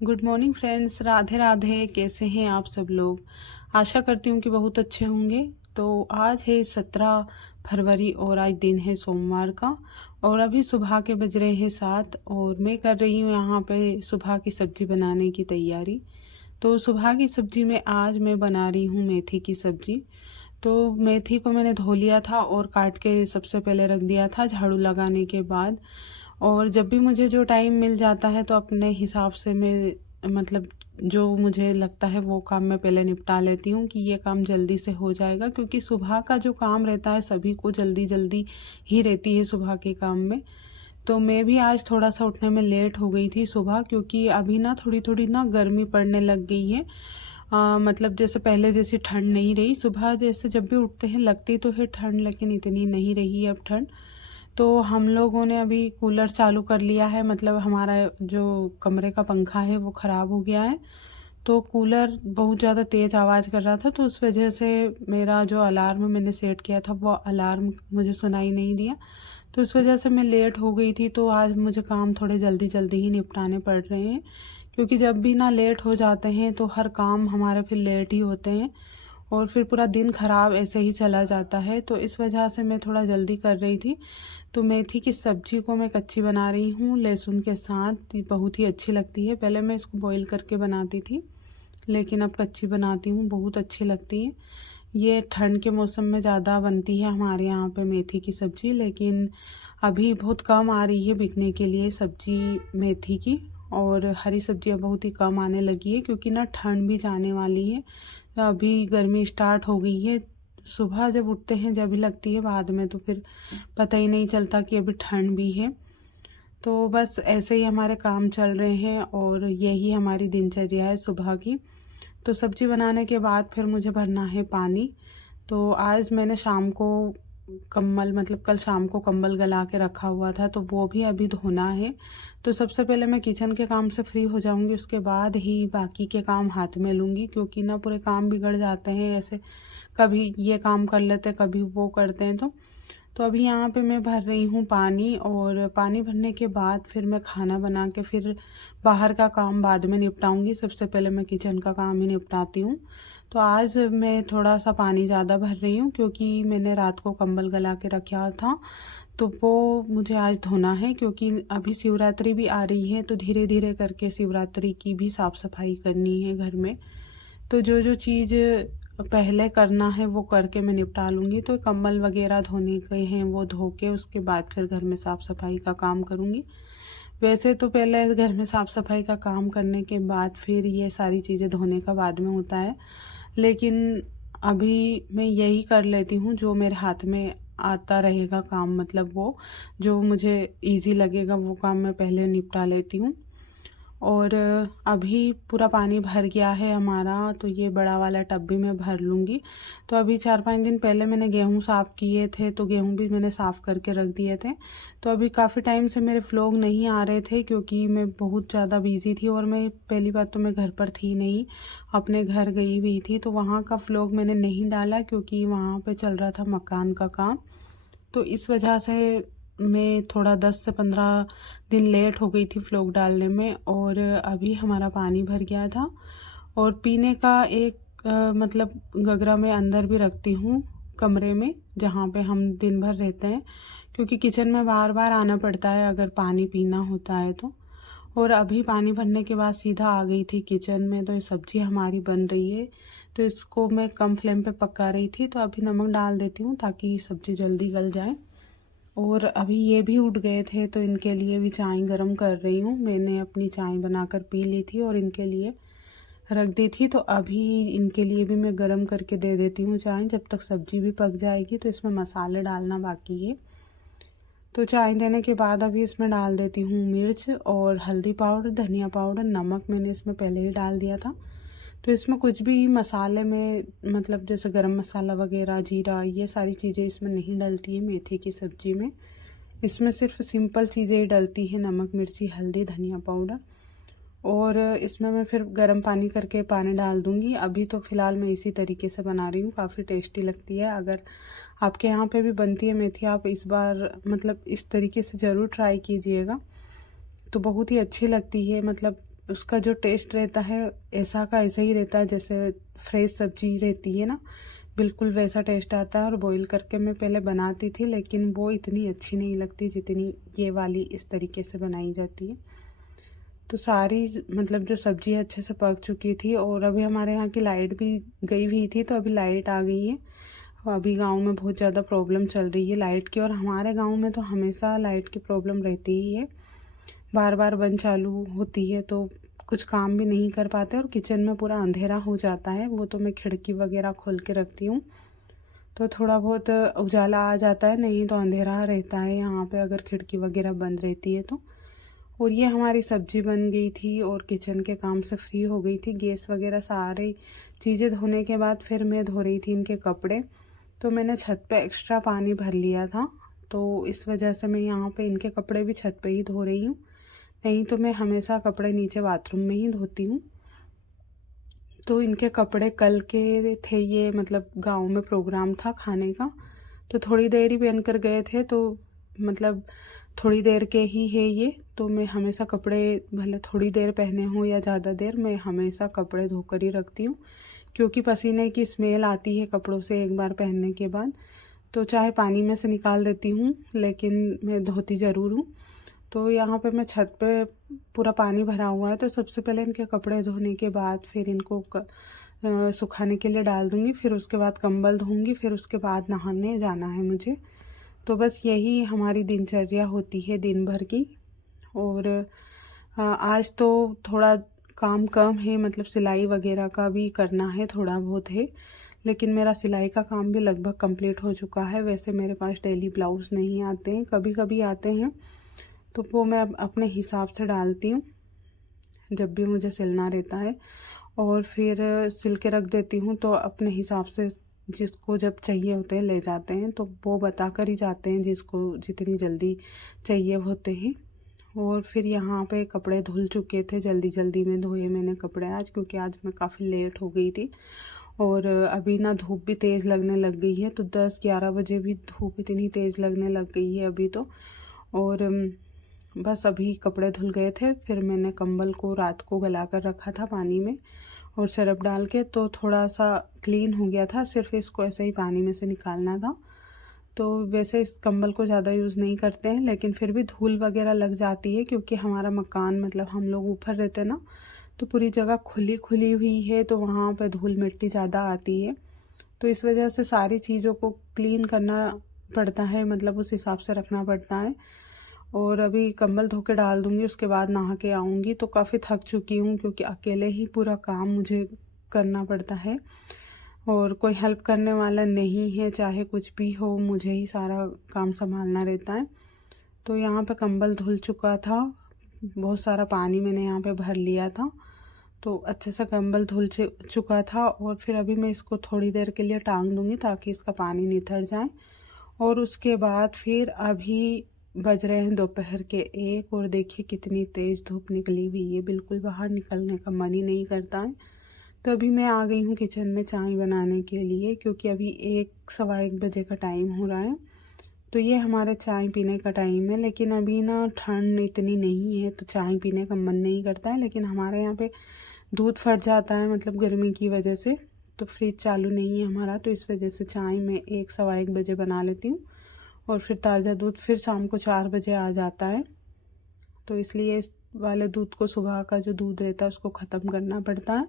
Good morning friends, Radhe Radhe. कैसे हैं आप सब लोग? आशा करती हूँ कि बहुत अच्छे होंगे। तो आज है 17 फरवरी और आज दिन है सोमवार का। और अभी सुबह के बज रहे हैं 7 और मैं कर रही हूँ यहाँ पे सुबह की सब्जी बनाने की तैयारी। तो सुबह की सब्जी में आज मैं बना रही हूँ मेथी की सब्जी। तो मेथी को मैंने धो लिया था और काट के सबसे पहले रख दिया था झाड़ू लगाने के बाद। और जब भी मुझे जो टाइम मिल जाता है तो अपने हिसाब से मैं मतलब जो मुझे लगता है वो काम मैं पहले निपटा लेती हूँ कि ये काम जल्दी से हो जाएगा, क्योंकि सुबह का जो काम रहता है सभी को जल्दी जल्दी ही रहती है सुबह के काम में। तो मैं भी आज थोड़ा सा उठने में लेट हो गई थी सुबह, क्योंकि अभी ना थोड़ी थोड़ी ना गर्मी पड़ने लग गई है। मतलब जैसे पहले जैसी ठंड नहीं रही। सुबह जैसे जब भी उठते हैं लगती तो है ठंड, लेकिन इतनी नहीं रही अब ठंड। तो हम लोगों ने अभी कूलर चालू कर लिया है। मतलब हमारा जो कमरे का पंखा है वो ख़राब हो गया है, तो कूलर बहुत ज़्यादा तेज़ आवाज़ कर रहा था। तो उस वजह से मेरा जो अलार्म मैंने सेट किया था वो अलार्म मुझे सुनाई नहीं दिया। तो इस वजह से मैं लेट हो गई थी। तो आज मुझे काम थोड़े जल्दी जल्दी ही निपटाने पड़ रहे हैं, क्योंकि जब भी ना लेट हो जाते हैं तो हर काम हमारे फिर लेट ही होते हैं और फिर पूरा दिन ख़राब ऐसे ही चला जाता है। तो इस वजह से मैं थोड़ा जल्दी कर रही थी। तो मेथी की सब्ज़ी को मैं कच्ची बना रही हूँ लहसुन के साथ। बहुत ही अच्छी लगती है। पहले मैं इसको बॉईल करके बनाती थी, लेकिन अब कच्ची बनाती हूँ, बहुत अच्छी लगती है। ये ठंड के मौसम में ज़्यादा बनती है हमारे यहाँ पे मेथी की सब्ज़ी, लेकिन अभी बहुत कम आ रही है बिकने के लिए सब्ज़ी मेथी की। और हरी सब्जियाँ बहुत ही कम आने लगी है, क्योंकि ना ठंड भी जाने वाली है। अभी गर्मी स्टार्ट हो गई है। सुबह जब उठते हैं जब भी लगती है, बाद में तो फिर पता ही नहीं चलता कि अभी ठंड भी है। तो बस ऐसे ही हमारे काम चल रहे हैं और यही हमारी दिनचर्या है सुबह की। तो सब्ज़ी बनाने के बाद फिर मुझे भरना है पानी। तो आज मैंने शाम को कंबल मतलब कल शाम को कंबल गला के रखा हुआ था, तो वो भी अभी धोना है। तो सबसे पहले मैं किचन के काम से फ्री हो जाऊंगी, उसके बाद ही बाकी के काम हाथ में लूँगी, क्योंकि ना पूरे काम बिगड़ जाते हैं ऐसे। कभी ये काम कर लेते कभी वो करते हैं। तो अभी यहाँ पे मैं भर रही हूँ पानी, और पानी भरने के बाद फिर मैं खाना बना के फिर बाहर का काम बाद में निपटाऊंगी। सबसे पहले मैं किचन का काम ही निपटाती हूँ। तो आज मैं थोड़ा सा पानी ज़्यादा भर रही हूँ, क्योंकि मैंने रात को कंबल गला के रखा था, तो वो मुझे आज धोना है। क्योंकि अभी शिवरात्रि भी आ रही है, तो धीरे धीरे करके शिवरात्रि की भी साफ़ सफाई करनी है घर में। तो जो जो चीज़ पहले करना है वो करके मैं निपटा लूँगी। तो कंबल वगैरह धोने के हैं वो धो के उसके बाद फिर घर में साफ़ सफाई का काम करूँगी। वैसे तो पहले घर में साफ़ सफाई का काम करने के बाद फिर ये सारी चीज़ें धोने का बाद में होता है, लेकिन अभी मैं यही कर लेती हूँ जो मेरे हाथ में आता रहेगा काम। मतलब वो जो मुझे इजी लगेगा वो काम मैं पहले निपटा लेती हूँ। और अभी पूरा पानी भर गया है हमारा, तो ये बड़ा वाला टब भी मैं भर लूँगी। तो अभी 4-5 दिन पहले मैंने गेहूँ साफ़ किए थे, तो गेहूँ भी मैंने साफ़ करके रख दिए थे। तो अभी काफ़ी टाइम से मेरे व्लॉग नहीं आ रहे थे, क्योंकि मैं बहुत ज़्यादा बिज़ी थी। और मैं पहली बात तो मैं घर पर थी नहीं, अपने घर गई हुई थी। तो वहाँ का व्लॉग मैंने नहीं डाला, क्योंकि वहाँ पर चल रहा था मकान का काम। तो इस वजह से मैं थोड़ा 10 से 15 दिन लेट हो गई थी व्लॉग डालने में। और अभी हमारा पानी भर गया था, और पीने का एक मतलब गगरा मैं अंदर भी रखती हूँ कमरे में, जहाँ पे हम दिन भर रहते हैं, क्योंकि किचन में बार बार आना पड़ता है अगर पानी पीना होता है तो। और अभी पानी भरने के बाद सीधा आ गई थी किचन में। तो ये सब्ज़ी हमारी बन रही है, तो इसको मैं कम फ्लेम पे पका रही थी। तो अभी नमक डाल देती हूँ ताकि सब्ज़ी जल्दी गल जाए। और अभी ये भी उठ गए थे, तो इनके लिए भी चाय गरम कर रही हूँ। मैंने अपनी चाय बनाकर पी ली थी और इनके लिए रख दी थी। तो अभी इनके लिए भी मैं गरम करके दे देती हूँ चाय। जब तक सब्ज़ी भी पक जाएगी तो इसमें मसाले डालना बाकी है। तो चाय देने के बाद अभी इसमें डाल देती हूँ मिर्च और हल्दी पाउडर, धनिया पाउडर, नमक मैंने इसमें पहले ही डाल दिया था। तो इसमें कुछ भी मसाले में मतलब जैसे गरम मसाला वगैरह, जीरा, ये सारी चीज़ें इसमें नहीं डलती है मेथी की सब्ज़ी में। इसमें सिर्फ सिंपल चीज़ें ही डलती हैं, नमक, मिर्ची, हल्दी, धनिया पाउडर। और इसमें मैं फिर गर्म पानी करके पानी डाल दूँगी। अभी तो फ़िलहाल मैं इसी तरीके से बना रही हूँ, काफ़ी टेस्टी लगती है। अगर आपके यहाँ पे भी बनती है मेथी, आप इस बार मतलब इस तरीके से ज़रूर ट्राई कीजिएगा, तो बहुत ही अच्छी लगती है। मतलब उसका जो टेस्ट रहता है ऐसा का ऐसा ही रहता है जैसे फ्रेश सब्जी रहती है ना, बिल्कुल वैसा टेस्ट आता है। और बॉईल करके मैं पहले बनाती थी, लेकिन वो इतनी अच्छी नहीं लगती जितनी ये वाली इस तरीके से बनाई जाती है। तो सारी मतलब जो सब्ज़ी अच्छे से पक चुकी थी, और अभी हमारे यहाँ की लाइट भी गई हुई थी, तो अभी लाइट आ गई है। अभी गांव में बहुत ज़्यादा प्रॉब्लम चल रही है लाइट की, और हमारे गांव में तो हमेशा लाइट की प्रॉब्लम रहती ही है, बार बार बंद चालू होती है, तो कुछ काम भी नहीं कर पाते और किचन में पूरा अंधेरा हो जाता है। वो तो मैं खिड़की वगैरह खोल के रखती हूँ, तो थोड़ा बहुत उजाला आ जाता है, नहीं तो अंधेरा रहता है यहाँ पे अगर खिड़की वगैरह बंद रहती है तो। और ये हमारी सब्ज़ी बन गई थी और किचन के काम से फ्री हो गई थी। गैस वगैरह सारी चीज़ें धोने के बाद फिर मैं धो रही थी इनके कपड़े। तो मैंने छत पे एक्स्ट्रा पानी भर लिया था, तो इस वजह से मैं यहाँ पे इनके कपड़े भी छत पे ही धो रही हूँ, नहीं तो मैं हमेशा कपड़े नीचे बाथरूम में ही धोती हूँ। तो इनके कपड़े कल के थे ये, मतलब गांव में प्रोग्राम था खाने का, तो थोड़ी देर ही पहन कर गए थे, तो मतलब थोड़ी देर के ही है ये। तो मैं हमेशा कपड़े भले थोड़ी देर पहने हों या ज़्यादा देर, मैं हमेशा कपड़े धोकर ही रखती हूँ, क्योंकि पसीने की स्मेल आती है कपड़ों से एक बार पहनने के बाद। तो चाहे पानी में से निकाल देती हूँ, लेकिन मैं धोती ज़रूर हूँ। तो यहाँ पे मैं छत पे पूरा पानी भरा हुआ है, तो सबसे पहले इनके कपड़े धोने के बाद फिर इनको सुखाने के लिए डाल दूँगी, फिर उसके बाद कंबल धोऊँगी, फिर उसके बाद नहाने जाना है मुझे। तो बस यही हमारी दिनचर्या होती है दिन भर की। और आज तो थोड़ा काम कम है, मतलब सिलाई वगैरह का भी करना है, थोड़ा बहुत है, लेकिन मेरा सिलाई का काम भी लगभग कंप्लीट हो चुका है। वैसे मेरे पास डेली ब्लाउज़ नहीं आते हैं, कभी कभी आते हैं, तो वो मैं अपने हिसाब से डालती हूँ जब भी मुझे सिलना रहता है, और फिर सिल के रख देती हूँ। तो अपने हिसाब से जिसको जब चाहिए होते हैं ले जाते हैं, तो वो बता कर ही जाते हैं जिसको जितनी जल्दी चाहिए होते हैं। और फिर यहाँ पे कपड़े धुल चुके थे, जल्दी जल्दी में धोए मैंने कपड़े आज, क्योंकि आज मैं काफ़ी लेट हो गई थी। और अभी ना धूप भी तेज़ लगने लग गई है, तो 10-11 बजे भी धूप इतनी तेज़ लगने लग गई है अभी तो। और बस अभी कपड़े धुल गए थे, फिर मैंने कंबल को रात को गला कर रखा था पानी में और सरफ डाल के, तो थोड़ा सा क्लीन हो गया था, सिर्फ इसको ऐसे ही पानी में से निकालना था। तो वैसे इस कंबल को ज़्यादा यूज़ नहीं करते हैं, लेकिन फिर भी धूल वगैरह लग जाती है, क्योंकि हमारा मकान मतलब हम लोग ऊपर रहते हैं ना, तो पूरी जगह खुली खुली हुई है, तो वहाँ पर धूल मिट्टी ज़्यादा आती है। तो इस वजह से सारी चीज़ों को क्लीन करना पड़ता है, मतलब उस हिसाब से रखना पड़ता है। और अभी कंबल धो के डाल दूँगी, उसके बाद नहा के आऊँगी। तो काफ़ी थक चुकी हूँ, क्योंकि अकेले ही पूरा काम मुझे करना पड़ता है और कोई हेल्प करने वाला नहीं है, चाहे कुछ भी हो मुझे ही सारा काम संभालना रहता है। तो यहाँ पे कंबल धुल चुका था, बहुत सारा पानी मैंने यहाँ पे भर लिया था, तो अच्छे से कंबल धुल चुका था। और फिर अभी मैं इसको थोड़ी देर के लिए टांग दूँगी ताकि इसका पानी निथर जाए। और उसके बाद फिर अभी बज रहे हैं दोपहर के 1, और देखिए कितनी तेज़ धूप निकली हुई है, बिल्कुल बाहर निकलने का मन ही नहीं करता है। तो अभी मैं आ गई हूँ किचन में चाय बनाने के लिए, क्योंकि अभी 1-1:15 बजे का टाइम हो रहा है, तो ये हमारे चाय पीने का टाइम है। लेकिन अभी ना ठंड इतनी नहीं है, तो चाय पीने का मन नहीं करता है, लेकिन हमारे यहाँ पे दूध फट जाता है, मतलब गर्मी की वजह से, तो फ्रिज चालू नहीं है हमारा, तो इस वजह से चाय मैं 1-1:15 बजे बना लेती हूँ, और फिर ताज़ा दूध फिर शाम को 4 बजे आ जाता है। तो इसलिए इस वाले दूध को, सुबह का जो दूध रहता है उसको ख़त्म करना पड़ता है।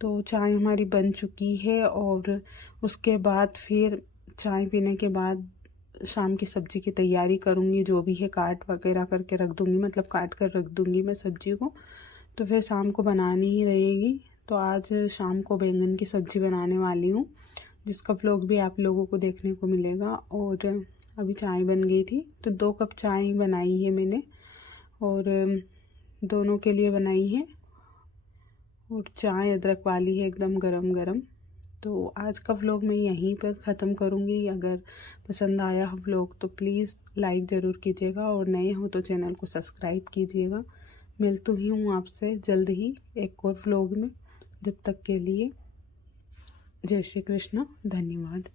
तो चाय हमारी बन चुकी है, और उसके बाद फिर चाय पीने के बाद शाम की सब्ज़ी की तैयारी करूँगी, जो भी है काट वगैरह करके रख दूँगी, मतलब काट कर रख दूँगी मैं सब्ज़ी को, तो फिर शाम को बनानी ही रहेगी। तो आज शाम को बैंगन की सब्ज़ी बनाने वाली हूँ, जिसका व्लॉग भी आप लोगों को देखने को मिलेगा। और अभी चाय बन गई थी, तो 2 कप चाय बनाई है मैंने, और दोनों के लिए बनाई है, और चाय अदरक वाली है, एकदम गरम गरम। तो आज का व्लॉग मैं यहीं पर ख़त्म करूँगी। अगर पसंद आया हो व्लॉग तो प्लीज़ लाइक ज़रूर कीजिएगा, और नए हो तो चैनल को सब्सक्राइब कीजिएगा। मिलती ही हूँ आपसे जल्द ही एक और व्लॉग में। जब तक के लिए जय श्री कृष्ण, धन्यवाद।